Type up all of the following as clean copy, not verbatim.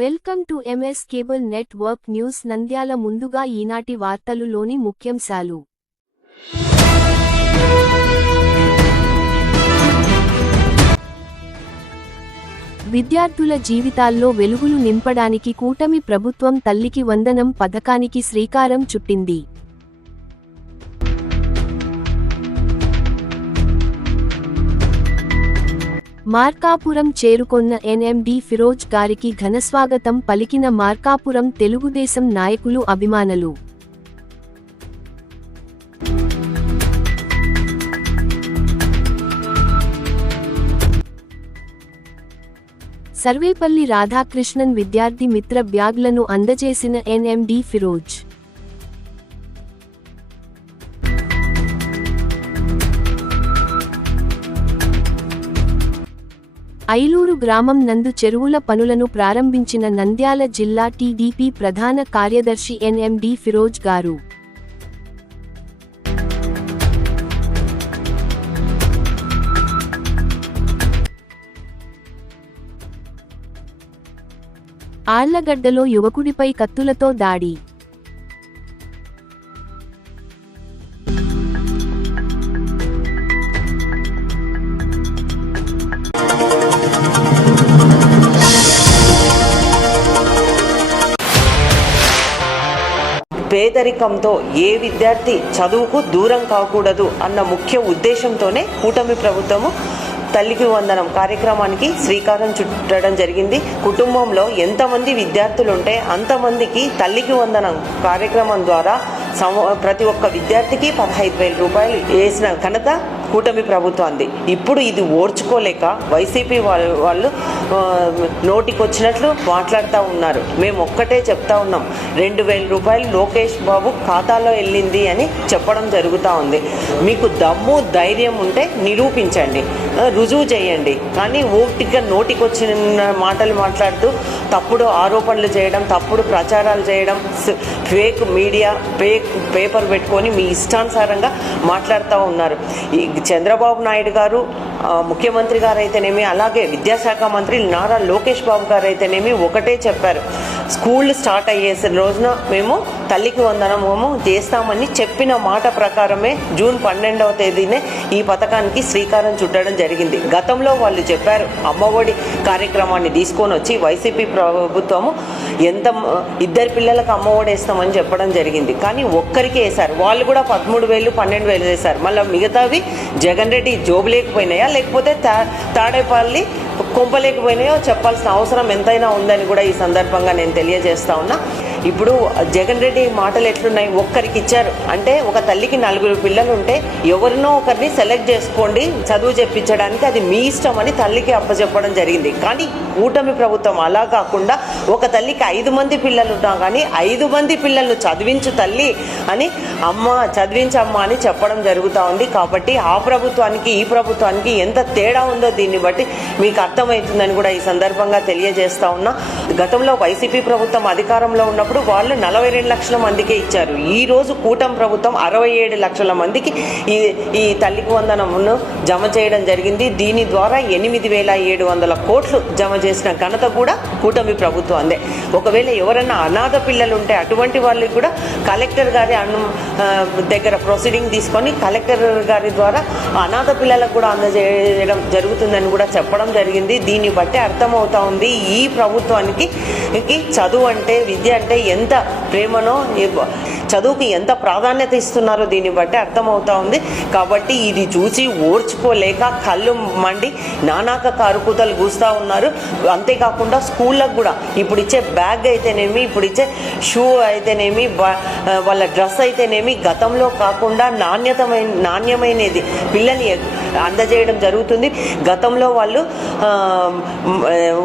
Welcome to MS cable network news Nandyal. ముందుగా ఈనాటి వార్తలులోని ముఖ్యాంశాలు. విద్యార్థుల జీవితాల్లో వెలుగులు నింపడానికి కూటమి ప్రభుత్వం తల్లికి వందనం పథకానికి శ్రీకారం చుట్టింది. మార్కాపురం చేరుకొన్న ఎన్ఎండి ఫిరోజ్ గారికి ఘనస్వాగతం పలికిన మార్కాపురం తెలుగుదేశం నాయకులు, అభిమానులు. సర్వేపల్లి రాధాకృష్ణన్ విద్యార్థి మిత్ర బ్యాగ్లను అందజేసిన ఎన్ఎండి ఫిరోజ్. ఐలూరు గ్రామం నందు చెరువుల పనులను ప్రారంభించిన నంద్యాల జిల్లా టీడీపీ ప్రధాన కార్యదర్శి ఎన్ఎండి ఫిరోజ్ గారు. ఆళ్లగడ్డలో యువకుడిపై కత్తులతో దాడి. పేదరికంతో ఏ విద్యార్థి చదువుకు దూరం కాకూడదు అన్న ముఖ్య ఉద్దేశంతోనే కూటమి ప్రభుత్వము తల్లికి వందనం కార్యక్రమానికి శ్రీకారం చుట్టడం జరిగింది. కుటుంబంలో ఎంతమంది విద్యార్థులు ఉంటే అంతమందికి తల్లికి వందనం కార్యక్రమం ద్వారా ప్రతి ఒక్క విద్యార్థికి 15,000 రూపాయలు వేసిన ఘనత కూటమి ప్రభుత్వాన్ని. ఇప్పుడు ఇది ఓర్చుకోలేక వైసీపీ వాళ్ళు నోటికొచ్చినట్లు మాట్లాడుతూ ఉన్నారు. మేము ఒక్కటే చెప్తా ఉన్నాం, 2,000 రూపాయలు లోకేష్ బాబు ఖాతాలో వెళ్ళింది అని చెప్పడం జరుగుతూ ఉంది. మీకు దమ్ము ధైర్యం ఉంటే నిరూపించండి, రుజువు చేయండి. కానీ ఓటిగా నోటికొచ్చిన మాటలు మాట్లాడుతూ తప్పుడు ఆరోపణలు చేయడం, తప్పుడు ప్రచారాలు చేయడం, ఫేక్ మీడియా, పేపర్ పెట్టుకొని మీ ఇష్టానుసారంగా మాట్లాడుతూ ఉన్నారు. ఈ చంద్రబాబు నాయుడు గారు ముఖ్యమంత్రి గారు అయితేనేమి, అలాగే విద్యాశాఖ మంత్రి నారా లోకేష్ బాబు గారు అయితేనేమి ఒకటే చెప్పారు, స్కూల్ స్టార్ట్ అయ్యే రోజున మేము తల్లికి వందనము చేస్తామని చెప్పిన మాట ప్రకారమే జూన్ 12వ తేదీనే ఈ పథకానికి శ్రీకారం చుట్టడం జరిగింది. గతంలో వాళ్ళు చెప్పారు అమ్మఒడి కార్యక్రమాన్ని తీసుకొని వచ్చి వైసీపీ ప్రభుత్వము ఇద్దరు పిల్లలకు అమ్మఒడి వేస్తామని చెప్పడం జరిగింది. కానీ ఒక్కరికి వేశారు, వాళ్ళు కూడా 13,000 12,000 వేశారు. మళ్ళీ మిగతావి జగన్ రెడ్డి జోబులేకపోయినాయా లేకపోతే తాడేపల్లి కొంపలేకపోయినాయో చెప్పాల్సిన అవసరం ఎంతైనా ఉందని కూడా ఈ సందర్భంగా నేను తెలియజేస్తా ఉన్నా. ఇప్పుడు జగన్ రెడ్డి మాటలు ఎట్లున్నాయి, ఒక్కరికి ఇచ్చారు అంటే ఒక తల్లికి 4 పిల్లలు ఉంటే ఎవరినో ఒకరిని సెలెక్ట్ చేసుకోండి చదువు చెప్పించడానికి, అది మీ ఇష్టం అని తల్లికి అప్పచెప్పడం జరిగింది. కానీ కూటమి ప్రభుత్వం అలా కాకుండా ఒక తల్లికి 5 మంది పిల్లలు ఉన్నా కానీ 5 మంది పిల్లలను చదివించు తల్లి అని, అమ్మ చదివించమ్మా అని చెప్పడం జరుగుతూ ఉంది. కాబట్టి ఆ ప్రభుత్వానికి ఈ ప్రభుత్వానికి ఎంత తేడా ఉందో దీన్ని బట్టి మీకు అర్థమవుతుందని కూడా ఈ సందర్భంగా తెలియజేస్తా ఉన్నా. గతంలో వైసీపీ ప్రభుత్వం అధికారంలో ఉన్నప్పుడు వాళ్ళు 42 లక్షల మందికే ఇచ్చారు. ఈ రోజు కూటమి ప్రభుత్వం 67 లక్షల మందికి ఈ తల్లికి వందనమును జమ చేయడం జరిగింది. దీని ద్వారా 8,700 కోట్లు జమ చేసిన ఘనత కూడా కూటమి ప్రభుత్వం అందే. ఒకవేళ ఎవరైనా అనాథ పిల్లలు ఉంటే అటువంటి వాళ్ళకి కూడా కలెక్టర్ గారి దగ్గర ప్రొసీడింగ్ తీసుకొని కలెక్టర్ గారి ద్వారా అనాథ పిల్లలకు కూడా అందజేయడం జరుగుతుందని కూడా చెప్పడం జరిగింది. దీన్ని బట్టి అర్థమవుతా ఉంది ఈ ప్రభుత్వానికి చదువు అంటే, విద్య అంటే ఎంత ప్రేమనో, చదువుకి ఎంత ప్రాధాన్యత ఇస్తున్నారో దీన్ని బట్టి అర్థమవుతా ఉంది. కాబట్టి ఇది చూసి ఓర్చుకోలేక కళ్ళు మండి నానాక కారుకూతలు కూస్తూ ఉన్నారు. అంతేకాకుండా స్కూళ్ళకు కూడా ఇప్పుడు ఇచ్చే బ్యాగ్ అయితేనేమి, ఇప్పుడు ఇచ్చే షూ అయితేనేమి, వాళ్ళ డ్రెస్ అయితేనేమి గతంలో కాకుండా నాణ్యమైనది పిల్లల్ని అందజేయడం జరుగుతుంది. గతంలో వాళ్ళు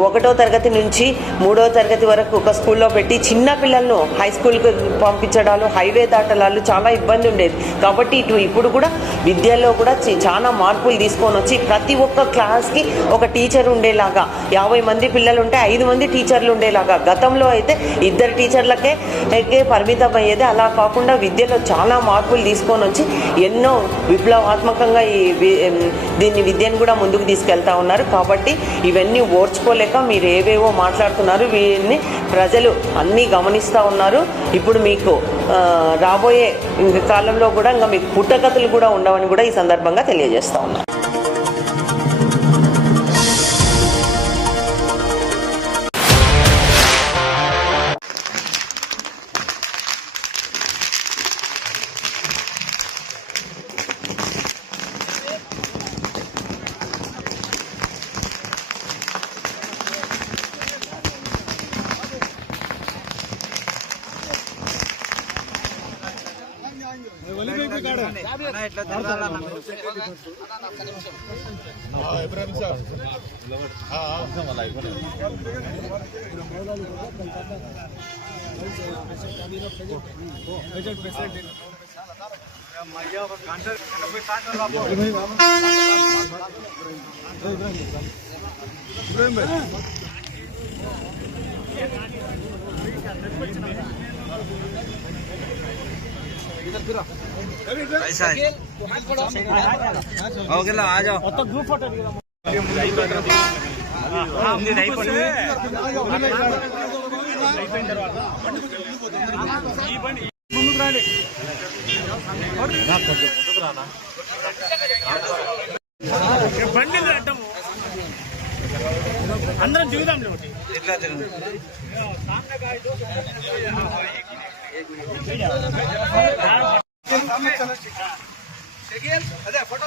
1వ తరగతి నుంచి 3వ తరగతి వరకు ఒక స్కూల్లో పెట్టి చిన్న పిల్లలను హై స్కూల్కి పంపించడాలు, హైవే దాటలాలు చాలా ఇబ్బంది ఉండేది. కాబట్టి ఇప్పుడు కూడా విద్యలో కూడా చాలా మార్పులు తీసుకొని వచ్చి ప్రతి ఒక్క క్లాస్కి ఒక టీచర్ ఉండేలాగా, 50 మంది పిల్లలు ఉంటే 5 మంది టీచర్లు ఉండేలాగా. గతంలో అయితే 2 టీచర్లకే పరిమితం అయ్యేది. అలా కాకుండా విద్యలో చాలా మార్పులు తీసుకొని వచ్చి ఎన్నో విప్లవాత్మకంగా దీన్ని విద్యను కూడా ముందుకు తీసుకెళ్తా ఉన్నారు. కాబట్టి ఇవన్నీ ఓర్చుకోలేక మీరు ఏవేవో మాట్లాడుతున్నారు. వీరిని ప్రజలు అన్నీ గమనిస్తూ ఉన్నారు. ఇప్పుడు మీకు రాబోయే కాలంలో కూడా ఇంకా మీకు పుట్టకథలు కూడా ఉండవని కూడా ఈ సందర్భంగా తెలియజేస్తా ఉన్నారు. आ जाओ ग्रुप फोटो బండి అడ్డము అందరం దిగుదాం ఎట్లా అదే ఫోటో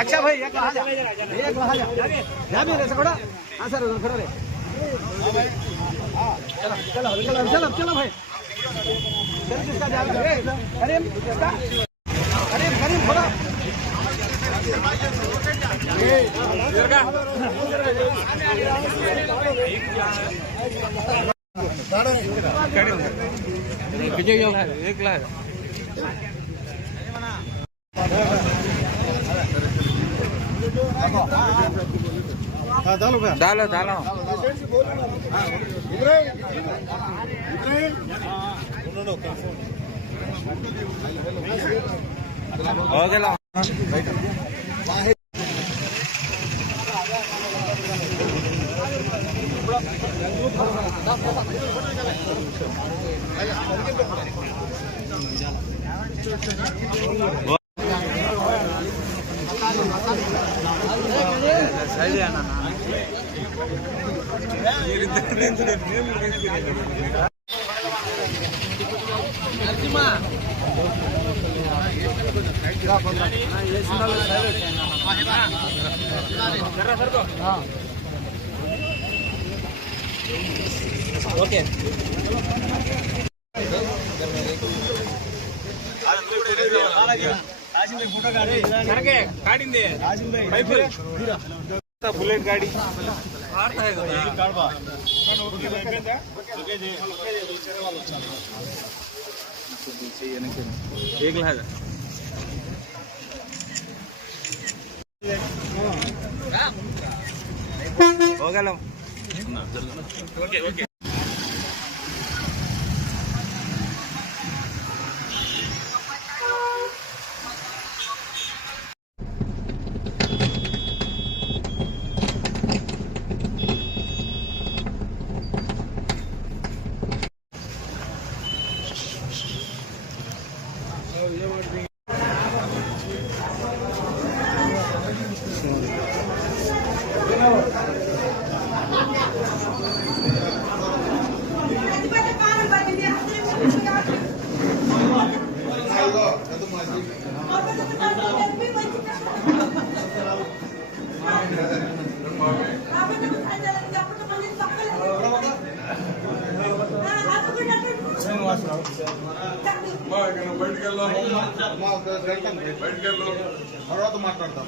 अच्छा भाई एक आ जा जा भी रे थोड़ा हां सर खड़ा रे चलो चलो चलो चलो भाई चल किसका जा अरे किसका अरे करीम थोड़ा इधर का विजय एक लाख डालो डालो ఓకే काढ़ी बुलेट गाड़ी एक लाख हो गया ओके ओके తర్వాత మాట్లాడతాం.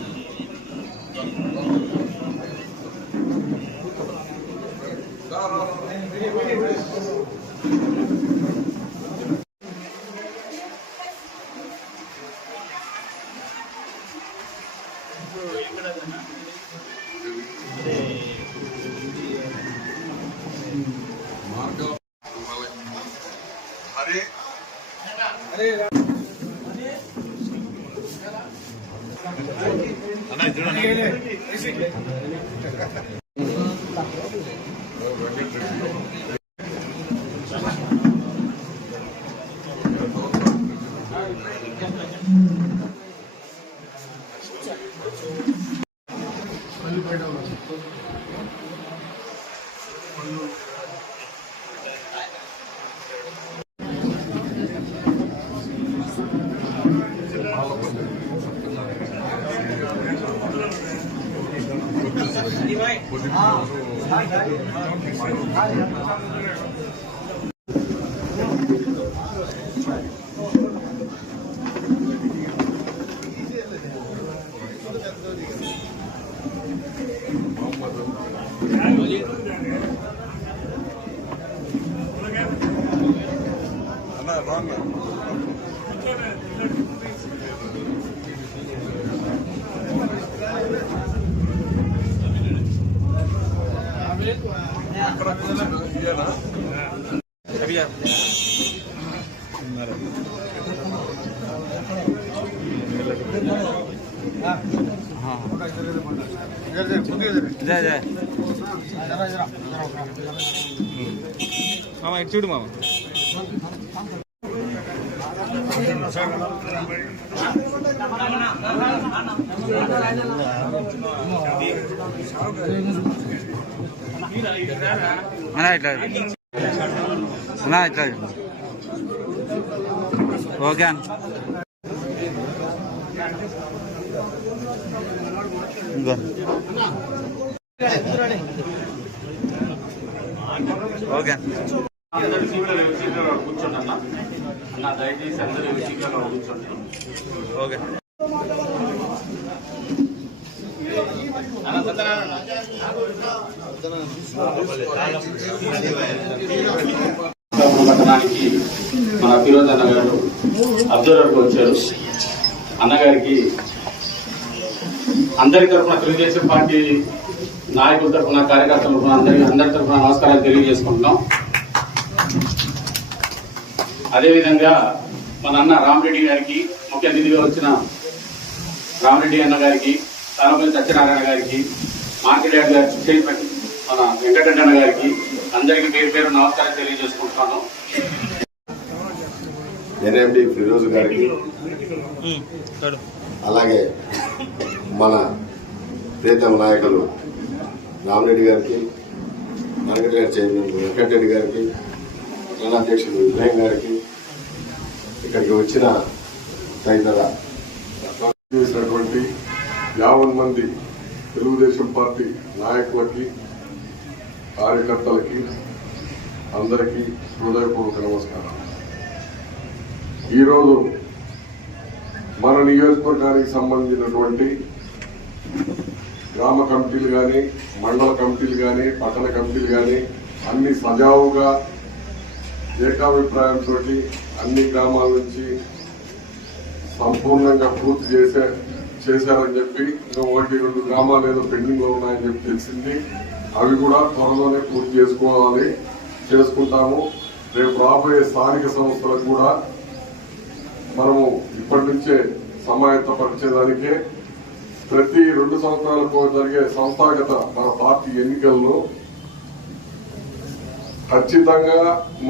మామ ఇటు చూడు మామ ఇట్లా ఇట్లా ఓకే ఓకే కూర్చోండి అన్న దయచేసి అందరూ విషయంగా కూర్చోండి. ఓకే పట్టణానికి మన ఫిరోజ్ అన్న గారు అబ్జర్వర్కి వచ్చారు. అన్నగారికి అందరి తరఫున తెలుగుదేశం పార్టీ నాయకుల తరఫున కార్యకర్తల తరఫున అందరి తరఫున నమస్కారాలు తెలియజేసుకుంటున్నాం. అదేవిధంగా మన అన్న రామరెడ్డి గారికి, ముఖ్య అతిథిగా వచ్చిన రామరెడ్డి అన్న గారికి, తారపల్లి సత్యనారాయణ గారికి, మార్కెట్ యార్డ్ గారి చైర్మన్ మన వెంకటరెడ్డి అన్న గారికి అందరికీ పేరు పేరు నమస్కారం తెలియజేసుకుంటున్నాను. ఎన్ఎండి ఫిరోజ్ గారికి, అలాగే మన ప్రీతమ నాయకులు రామరెడ్డి గారికి, మార్కెట్ యార్డ్ చైర్మన్ వెంకటరెడ్డి గారికి, జిల్లా అధ్యక్షుడు ఇబ్రాహిం గారికి, ఇక్కడికి వచ్చిన తదితర చేసినటువంటి 50 మంది తెలుగుదేశం పార్టీ నాయకులకి, కార్యకర్తలకి అందరికీ హృదయపూర్వక నమస్కారం. ఈరోజు మన నియోజకవర్గానికి సంబంధించినటువంటి గ్రామ కమిటీలు కానీ, మండల కమిటీలు కానీ, పట్టణ కమిటీలు కానీ అన్ని సజావుగా ఏకాభిప్రాయంతో అన్ని గ్రామాల నుంచి సంపూర్ణంగా పూర్తి చేశారని చెప్పి, 1-2 గ్రామాలు ఏదో పెండింగ్ లో ఉన్నాయని చెప్పి తెలిసింది. అవి కూడా త్వరలోనే పూర్తి చేసుకుంటాము. రేపు రాబోయే స్థానిక సంస్థలకు కూడా మనము ఇప్పటి నుంచే సమాయత్తపరిచేదానికే ప్రతి 2 సంవత్సరాలకు జరిగే సంస్థాగత మన పార్టీ ఎన్నికల్లో ఖచ్చితంగా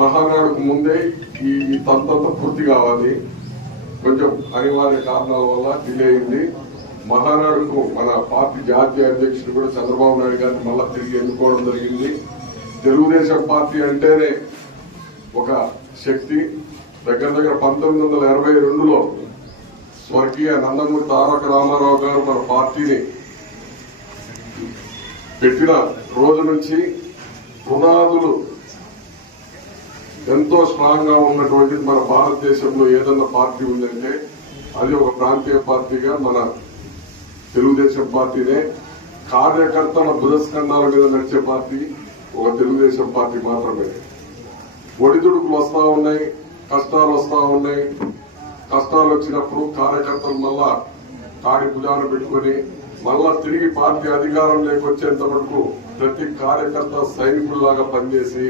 మహానాడుకు ముందే ఈ తంతంతా పూర్తి కావాలి. కొంచెం అనివార్య కారణాల వల్ల డిలే అయింది. మహానాడుకు మన పార్టీ జాతీయ అధ్యక్షుడు కూడా చంద్రబాబు నాయుడు గారిని మళ్ళా తిరిగి ఎన్నుకోవడం జరిగింది. తెలుగుదేశం పార్టీ అంటేనే ఒక శక్తి. దగ్గర 1982లో స్వర్గీయ నందమూరి తారక రామారావు గారు మన పార్టీని పెట్టిన రోజు నుంచి పునాదులు ఎంతో స్ట్రాంగ్ గా ఉన్నటువంటిది మన భారతదేశంలో ఏదన్నా పార్టీ ఉందంటే అది ఒక ప్రాంతీయ పార్టీగా మన తెలుగుదేశం పార్టీనే. కార్యకర్తల బుధస్కంధాల మీద నడిచే పార్టీ ఒక తెలుగుదేశం పార్టీ మాత్రమే. ఒడిదుడుకులు వస్తా ఉన్నాయి, కష్టాలు వస్తా ఉన్నాయి. కష్టాలు వచ్చినప్పుడు కార్యకర్తలు మళ్ళా కాడి భుజాన పెట్టుకుని మళ్ళా తిరిగి పార్టీ అధికారం లేకొచ్చేంత వరకు ప్రతి కార్యకర్త సైనికుల్లాగా పనిచేసి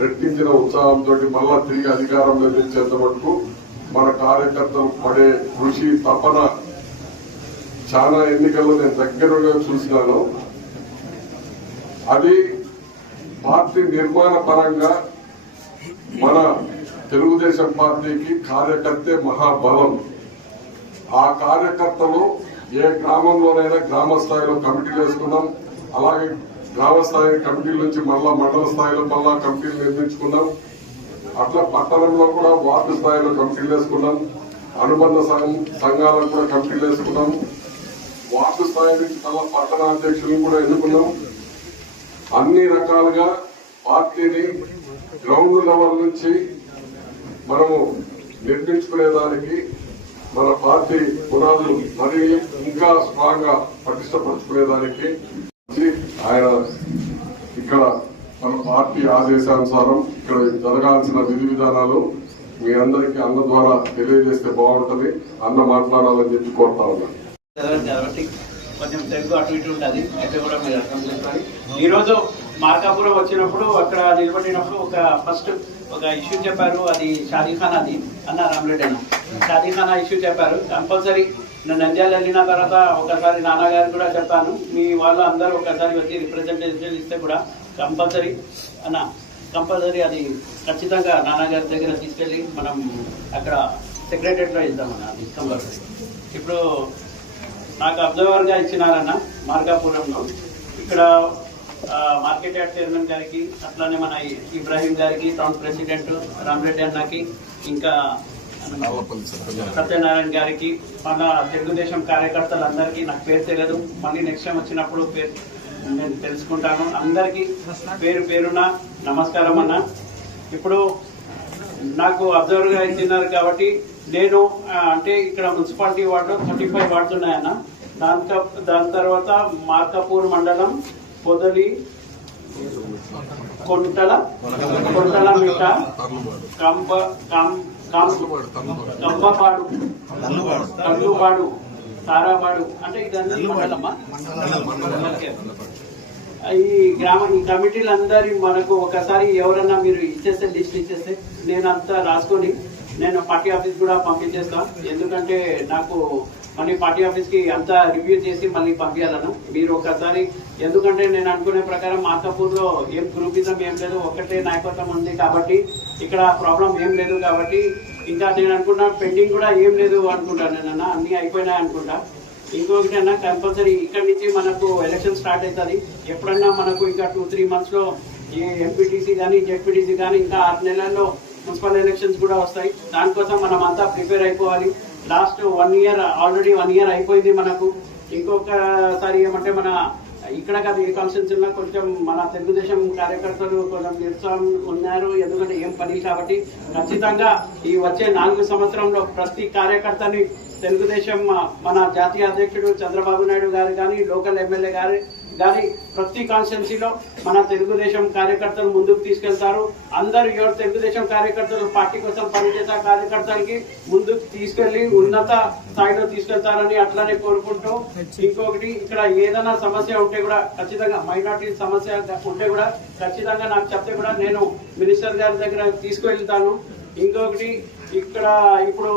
రెట్టించిన ఉత్సాహంతో మళ్ళా తిరిగి అధికారంలో తెచ్చేంత వరకు మన కార్యకర్తలు పడే కృషి తపన చాలా ఎన్నికల్లో నేను దగ్గరగా చూసినాను. అది పార్టీ నిర్మాణ పరంగా మన తెలుగుదేశం పార్టీకి కార్యకర్తే మహాబలం. ఆ కార్యకర్తలు ఏ గ్రామంలోనైనా గ్రామ స్థాయిలో కమిటీలు వేసుకున్నాం. అలాగే గ్రామ స్థాయి కమిటీల నుంచి మళ్ళా మండల స్థాయిలో మళ్ళా కమిటీలు నిర్మించుకున్నాం. అట్లా పట్టణంలో కూడా వార్డు స్థాయిలో కమిటీలు వేసుకున్నాం. అనుబంధ సంఘాలకు కూడా కమిటీలు వేసుకున్నాం. వార్డు స్థాయి నుంచి మళ్ళా పట్టణ అధ్యక్షులను కూడా ఎన్నుకున్నాం. అన్ని రకాలుగా పార్టీని గ్రౌండ్ లెవెల్ నుంచి మనము నిర్మించుకునేదానికి మన పార్టీ పునాదులు మరీ ఇంకా స్ట్రాంగ్ గా పటిష్టపరుచుకునేదానికి ఆయన ఇక్కడ మన పార్టీ ఆదేశానుసారం ఇక్కడ జరగాల్సిన విధి విధానాలు మీ అందరికీ అన్న ద్వారా తెలియజేస్తే బాగుంటది. అన్న మాట్లాడాలని చెప్పి కోరుతా ఉన్నాను. కాబట్టి కొంచెం తెలుగు అటు ఇటు ఉంటుంది అయితే కూడా మీరు అర్థం చేసుకోవాలి. ఈరోజు మార్కాపురం వచ్చినప్పుడు అక్కడ నిలబడినప్పుడు ఫస్ట్ ఒక ఇష్యూ చెప్పారు. అది షాదీఖానాది అన్న రామరెడ్డి అన్న షాదీఖానా ఇష్యూ చెప్పారు. కంపల్సరీ నంద్యాల వెళ్ళిన తర్వాత ఒకసారి నాన్నగారు కూడా చెప్పాను, మీ వాళ్ళు అందరూ ఒకసారి వచ్చి రిప్రజెంటేషన్ ఇస్తే కూడా కంపల్సరీ అది ఖచ్చితంగా నాన్నగారి దగ్గర తీసుకెళ్ళి మనం అక్కడ సెక్రటరీలో ఇద్దామన్న. అది కంపల్సరీ ఇప్పుడు నాకు అబ్జర్వర్ గా ఇచ్చినారన్న మార్కాపురంలో. ఇక్కడ మార్కెట్ యార్డ్ చైర్మన్ గారికి, అట్లానే మన ఇబ్రాహీం గారికి, టౌన్ ప్రెసిడెంట్ రామరెడ్డి అన్నకి, ఇంకా సత్యనారాయణ గారికి, మన తెలుగుదేశం కార్యకర్తలందరికీ నాకు పేరు తెలియదు, మళ్ళీ నెక్స్ట్ టైం వచ్చినప్పుడు పేరు నేను తెలుసుకుంటాను. అందరికీ పేరు పేరున నమస్కారం అన్న. ఇప్పుడు నాకు అబ్జర్వర్ గా ఇచ్చినారు కాబట్టి నేను అంటే ఇక్కడ మున్సిపాలిటీ వార్డు 35 వార్డ్స్ ఉన్నాయన్న. దాని తర్వాత మార్కాపూర్ మండలం, పొదలి, కొంటల మిట్ట, కంబపాడు, కల్లుపాడు, తారాపాడు, అంటే ఇదన్నీ మండలమ్మా. ఈ కమిటీలందరి మనకు ఒకసారి ఎవరన్నా మీరు ఇచ్చేస్తే లిస్ట్ ఇచ్చేస్తే నేను అంతా రాసుకొని నేను పార్టీ ఆఫీస్ కూడా పంపించేస్తాను. ఎందుకంటే నాకు మళ్ళీ పార్టీ ఆఫీస్ కి అంతా రివ్యూ చేసి మళ్ళీ పంపించాలను మీరు ఒకసారి. ఎందుకంటే నేను అనుకునే ప్రకారం మార్కాపూర్ లో ఏం గ్రూపిజం ఏం లేదు, ఒకటే నాయకత్వం ఉంది కాబట్టి ఇక్కడ ప్రాబ్లం ఏం లేదు. కాబట్టి ఇంకా నేను అనుకున్నా పెండింగ్ కూడా ఏం లేదు అనుకుంటాను నేనన్నా, అన్ని అయిపోయినాయి అనుకుంటా. ఇంకొకటి అన్నా కంపల్సరీ ఇక్కడ నుంచి మనకు ఎలక్షన్ స్టార్ట్ అవుతుంది. ఎప్పుడన్నా మనకు ఇంకా 2-3 months లో ఎంపీటీసీ కానీ జెడ్పీటీసీ కానీ ఇంకా 6 నెలల్లో మున్సిపల్ ఎలక్షన్స్ కూడా వస్తాయి. దానికోసం మనం అంతా ప్రిపేర్ అయిపోవాలి. లాస్ట్ 1 year ఆల్రెడీ 1 year అయిపోయింది మనకు. ఇంకొకసారి ఏమంటే మన ఇక్కడ కాదు ఏ కాన్స్టిట్యూన్సీలో కొంచెం మన తెలుగుదేశం కార్యకర్తలు కొంచెం నిరుత్సాహం ఉన్నారు. ఎందుకంటే ఏం పని కాబట్టి ఖచ్చితంగా ఈ వచ్చే 4 సంవత్సరంలో ప్రతి కార్యకర్తని తెలుగుదేశం మన జాతీయ అధ్యక్షుడు చంద్రబాబు నాయుడు గారు కానీ, లోకల్ ఎమ్మెల్యే గారు కానీ ప్రతి కాన్స్టిట్యున్సీలో మన తెలుగుదేశం కార్యకర్తలు ముందుకు తీసుకెళ్తారు. అందరూ ఎవరు తెలుగుదేశం కార్యకర్తలు పార్టీ కోసం పనిచేసే కార్యకర్తలకి ముందుకు తీసుకెళ్లి ఉన్నత స్థాయిలో తీసుకెళ్తారని అట్లానే కోరుకుంటూ, ఇంకొకటి ఇక్కడ ఏదైనా సమస్య ఉంటే కూడా ఖచ్చితంగా మైనార్టీ సమస్య ఉంటే కూడా ఖచ్చితంగా నాకు చెప్తే కూడా నేను మినిస్టర్ గారి దగ్గర తీసుకువెళ్తాను. ఇంకొకటి ఇక్కడ ఇప్పుడు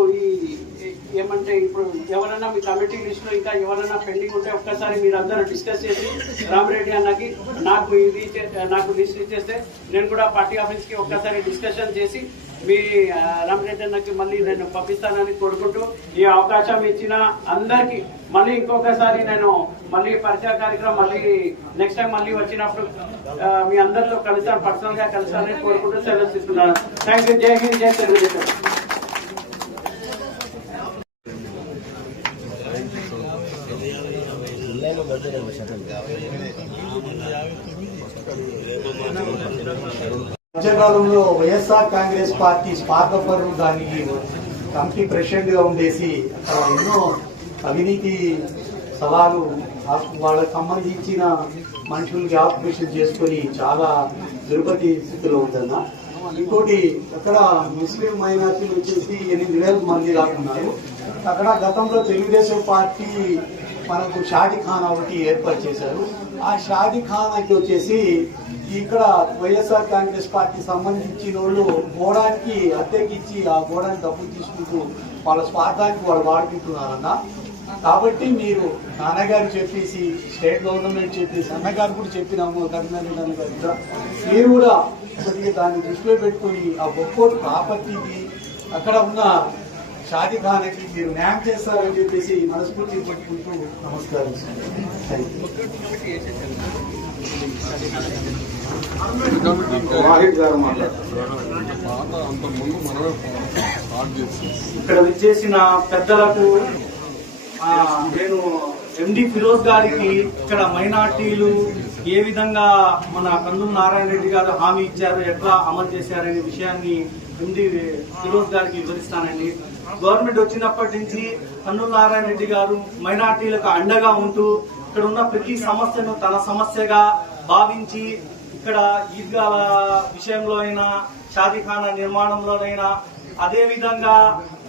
ఏమంటే ఇప్పుడు ఎవరైనా మీ కమిటీ లిస్ట్ లో ఇంకా ఎవరైనా పెండింగ్ ఉంటే ఒక్కసారి మీరు అందరూ డిస్కస్ చేసి రామరెడ్డి అన్నకి నాకు లిస్ట్ ఇచ్చేస్తే నేను కూడా పార్టీ ఆఫీస్ కి ఒక్కసారి డిస్కషన్ చేసి మీ రామరెడ్డి అన్నకి మళ్ళీ నేను పంపిస్తానని కోరుకుంటూ, ఈ అవకాశం ఇచ్చిన అందరికి మళ్ళీ ఇంకొకసారి నేను మళ్ళీ పరిచయ కార్యక్రమం మళ్ళీ నెక్స్ట్ టైం మళ్ళీ వచ్చినప్పుడు మీ అందరితో కలుస్తాను, పర్సనల్ గా కలుస్తానని కోరుకుంటూ సెలవు తీసుకున్నాను. Thank you. జై హింద్, జై తెలుగుదేశం. మధ్యకాలంలో వైఎస్ఆర్ కాంగ్రెస్ పార్టీ స్పార్కపరు దానికి కమిటీ ప్రెసిడెంట్ గా ఉండేసి అక్కడ ఎన్నో అవినీతి సవాలు వాళ్ళకి సంబంధించిన మనుషులకి ఆపరేషన్ చేసుకుని చాలా దుర్గతి స్థితిలో ఉందన్న. ఇంకోటి అక్కడ ముస్లిం మైనార్టీలు వచ్చేసి 8,000 మంది రాకున్నారు. అక్కడ గతంలో తెలుగుదేశం పార్టీ మనకు షాదీ ఖానా ఒకటి ఏర్పాటు చేశారు. ఆ షాదీ ఖానాకి వచ్చేసి ఇక్కడ వైఎస్ఆర్ కాంగ్రెస్ పార్టీ సంబంధించిన వాళ్ళు గోడానికి అద్దెకిచ్చి ఆ గోడానికి డబ్బులు తీసుకుంటూ వాళ్ళ స్వార్థానికి వాళ్ళు వాడుకుంటున్నారన్న. కాబట్టి మీరు నాన్నగారు చెప్పేసి స్టేట్ గవర్నమెంట్ చెప్పేసి అన్నగారు కూడా చెప్పినాము కరీంనగర్ అన్నగారు కూడా మీరు కూడా కొద్దిగా దాన్ని దృష్టిలో పెట్టుకుని ఆ ఒక్కోటి ప్రాపర్టీకి అక్కడ ఉన్న షాదీ ఖానాకి మీరు న్యాయం చేస్తారని చెప్పేసి మనస్ఫూర్తి పెట్టుకుంటూ నమస్కారం. ఇక్కడ విచ్చేసిన పెద్దలకు నేను ఎండి ఫిరోజ్ గారికి ఇక్కడ మైనార్టీలు ఏ విధంగా మన కందుల నారాయణ రెడ్డి గారు హామీ ఇచ్చారు, ఎట్లా అమలు చేశారనే విషయాన్ని ఎండి ఫిరోజ్ గారికి వివరిస్తానండి. గవర్నమెంట్ వచ్చినప్పటి నుంచి కందుల నారాయణ రెడ్డి గారు మైనార్టీలకు అండగా ఉంటూ ఇక్కడ ఉన్న ప్రతి సమస్యను తన సమస్యగా భావించి ఇక్కడ ఈద్గాల విషయంలో అయినా షాదీఖానా నిర్మాణంలోనైనా అదే విధంగా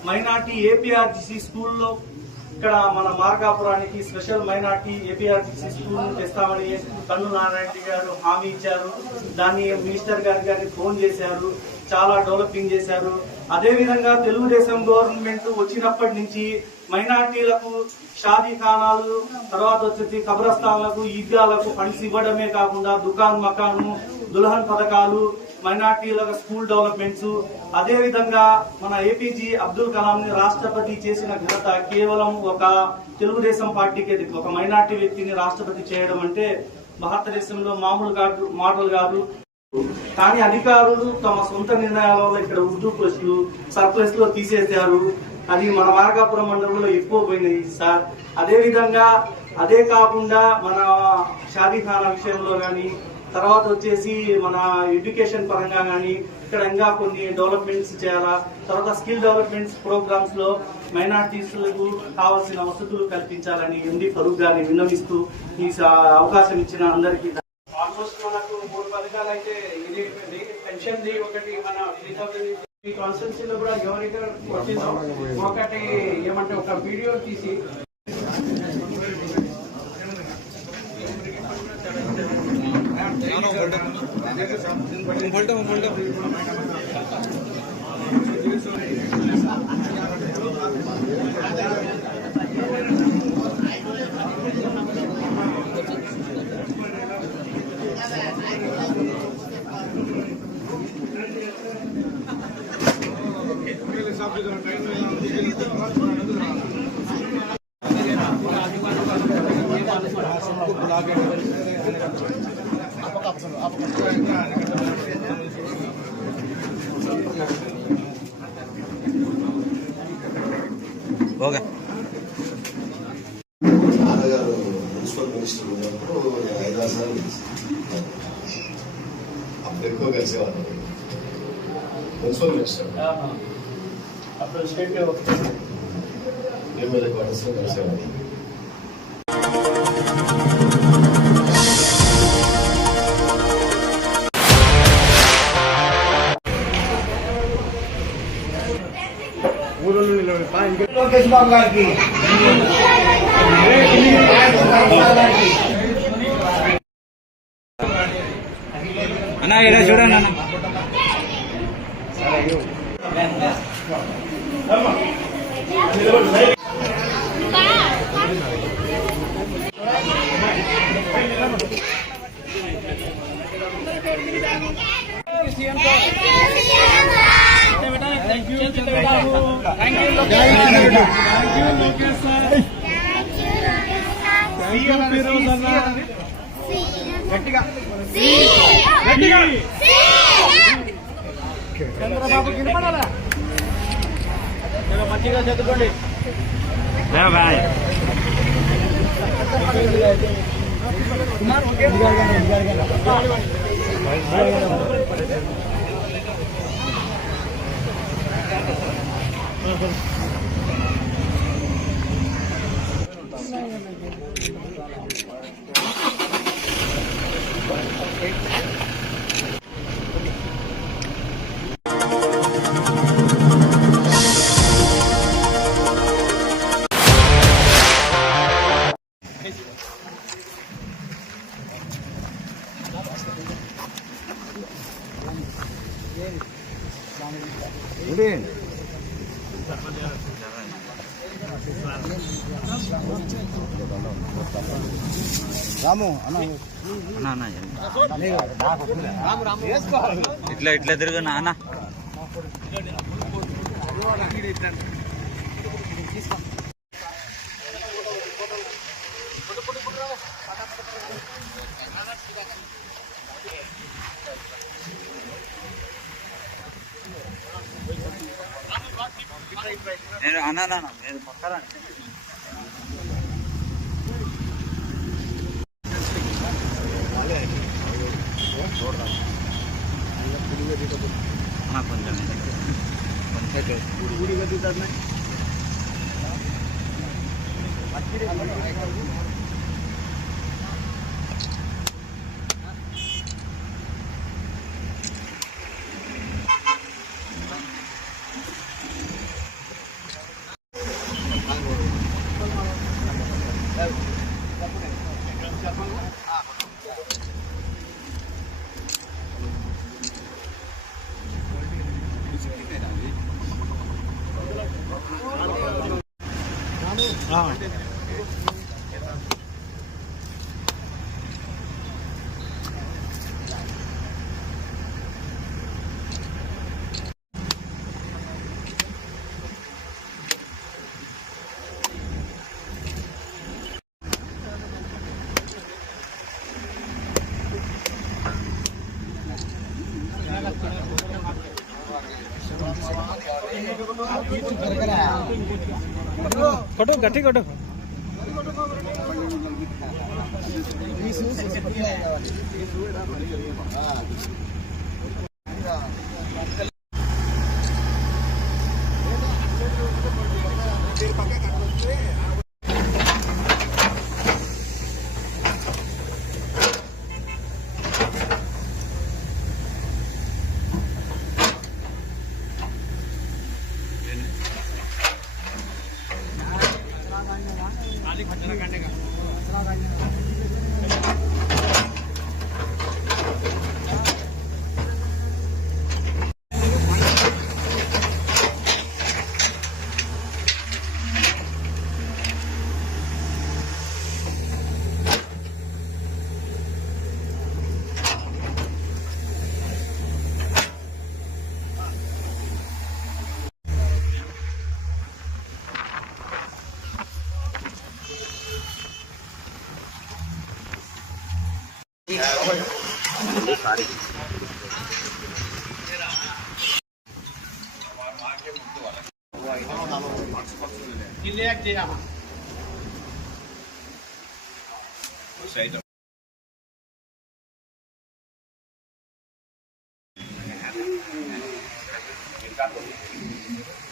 మైనార్టీ ఏపీఆర్జీసీ స్కూల్లో ఇక్కడ మన మార్కాపురానికి స్పెషల్ మైనార్టీ ఏపీఆర్జీసీ స్కూల్ తెస్తామని కందుల నారాయణ రెడ్డి గారు హామీ ఇచ్చారు. దాన్ని మినిస్టర్ గారికి ఫోన్ చేశారు, చాలా డెవలపింగ్ చేశారు. అదే విధంగా తెలుగుదేశం గవర్నమెంట్ వచ్చినప్పటి నుంచి మైనార్టీలకు షాదీ ఖానాలు, తర్వాత వచ్చేసి కబ్రస్థాన్లకు, ఈద్గాలకు ఫండ్స్ ఇవ్వడమే కాకుండా దుకాన్ మకాను, దుల్హన్ పథకాలు, మైనార్టీలకు స్కూల్ డెవలప్మెంట్స్, అదే విధంగా మన ఏపీజే అబ్దుల్ కలాం ని రాష్ట్రపతి చేసిన ఘనత కేవలం ఒక తెలుగుదేశం పార్టీకి. ఒక మైనార్టీ వ్యక్తిని రాష్ట్రపతి చేయడం అంటే భారతదేశంలో మామూలు మాటలు కాదు. కానీ అధికారులు తమ సొంత నిర్ణయాల వల్ల ఇక్కడ ఉర్దూ ప్లస్లు సర్ప్లస్ లో తీసేశారు. అది మన మార్కాపురం మండలంలో ఎక్కువ పోయినాయి సార్. అదే విధంగా అదే కాకుండా మన షాదీఖానా విషయంలో గానీ, తర్వాత వచ్చేసి మన ఎడ్యుకేషన్ పరంగా గానీ ఇక్కడ ఇంకా కొన్ని డెవలప్మెంట్స్ చేయాలా. తర్వాత స్కిల్ డెవలప్మెంట్స్ ప్రోగ్రామ్స్ లో మైనార్టీస్లకు కావాల్సిన వసతులు కల్పించాలని ఎండి ఫరూక్ గారిని విన్నవిస్తూ ఈ అవకాశం ఇచ్చిన అందరికీ. ఆల్మోస్ట్ మనకు 3 పథకాలు అయితే ఇది పెన్షన్ ది ఒకటి మన 3000 ఈ కాన్స్టిట్యూన్సీలో కూడా ఎవరైతే వచ్చిందో ఒకటి ఏమంటే ఒక వీడియో తీసి ఓకే. నాన్నగారు మున్సిపల్ మినిస్టర్ ఉన్నప్పుడు 5-6 సార్లు అప్పుడు ఎక్కువ కలిసేవాళ్ళు. మున్సిపల్ మినిస్టర్ అప్పుడు స్టేట్ ఎమ్మెల్యే క్వార్టర్స్ లో కలిసేవాళ్ళు. లోకేష్ బాబు గారికి అన్నా ఇలా చూడండి అన్న. చంద్రబాబు గిరిపడాలా మంచిగా చదువుకోండి. కుమార్ ఇట్లా తిరుగు నాన్న. నేను అన్నా నేను పక్కన కొంచెం కొట్టు గట్టి కొట్టు.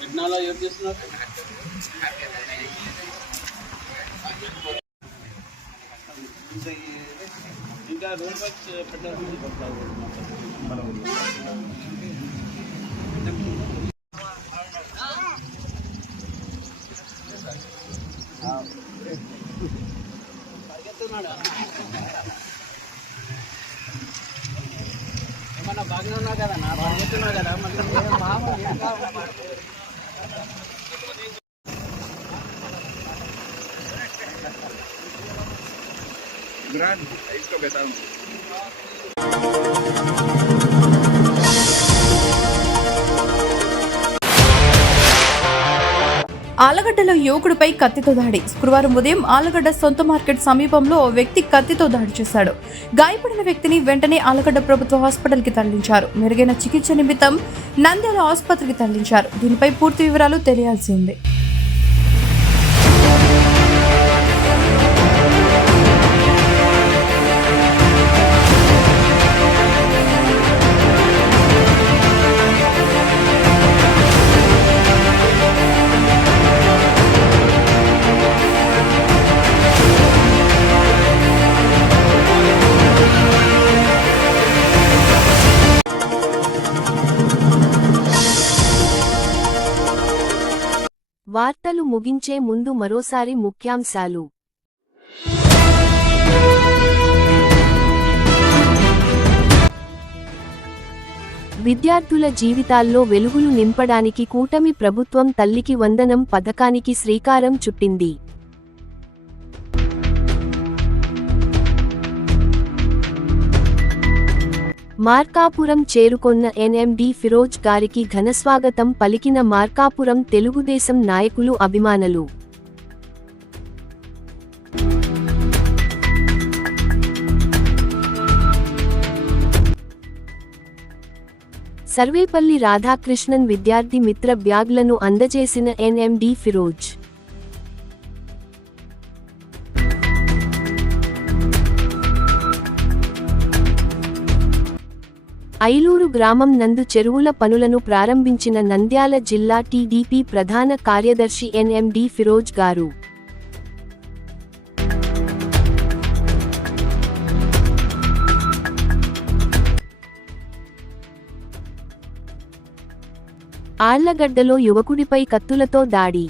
విజ్ఞానాలు ఏం చేస్తున్నారు? ఇంకా రోడ్ వర్క్స్ పెట్టాల్సింది ఏమన్నా బాగానే ఉన్నా కదా నా పరిగెత్తున్నా కదా మళ్ళీ మామూలు Grande, é isso que eu pensava. ఆలగడ్డలో యువకుడిపై కత్తితో దాడి. శుక్రవారం ఉదయం ఆలగడ్డ సొంత మార్కెట్ సమీపంలో ఓ వ్యక్తి కత్తితో దాడి చేశాడు. గాయపడిన వ్యక్తిని వెంటనే ఆలగడ్డ ప్రభుత్వ హాస్పిటల్కి తరలించారు. మెరుగైన చికిత్స నిమిత్తం నంద్యాల ఆసుపత్రికి తరలించారు. దీనిపై పూర్తి వివరాలు తెలియాల్సి ఉంది. వార్తలు ముగించే ముందు మరోసారి ముఖ్యాంశాలు. విద్యార్థుల జీవితాల్లో వెలుగులు నింపడానికి కూటమి ప్రభుత్వం తల్లికి వందనం పథకానికి శ్రీకారం చుట్టింది. మార్కాపురం చేరుకొన్న ఎన్ఎండి ఫిరోజ్ గారికి ఘనస్వాగతం పలికిన మార్కాపురం తెలుగుదేశం నాయకులు అభిమానులు. సర్వేపల్లి రాధాకృష్ణన్ విద్యార్థి మిత్ర బ్యాగ్లను అందజేసిన ఎన్ఎండి ఫిరోజ్. ఐలూరు గ్రామం నందు చెరువుల పనులను ప్రారంభించిన నంద్యాల జిల్లా టీడీపీ ప్రధాన కార్యదర్శి ఎన్ఎండి ఫిరోజ్ గారు. ఆళ్లగడ్డలో యువకుడిపై కత్తులతో దాడి.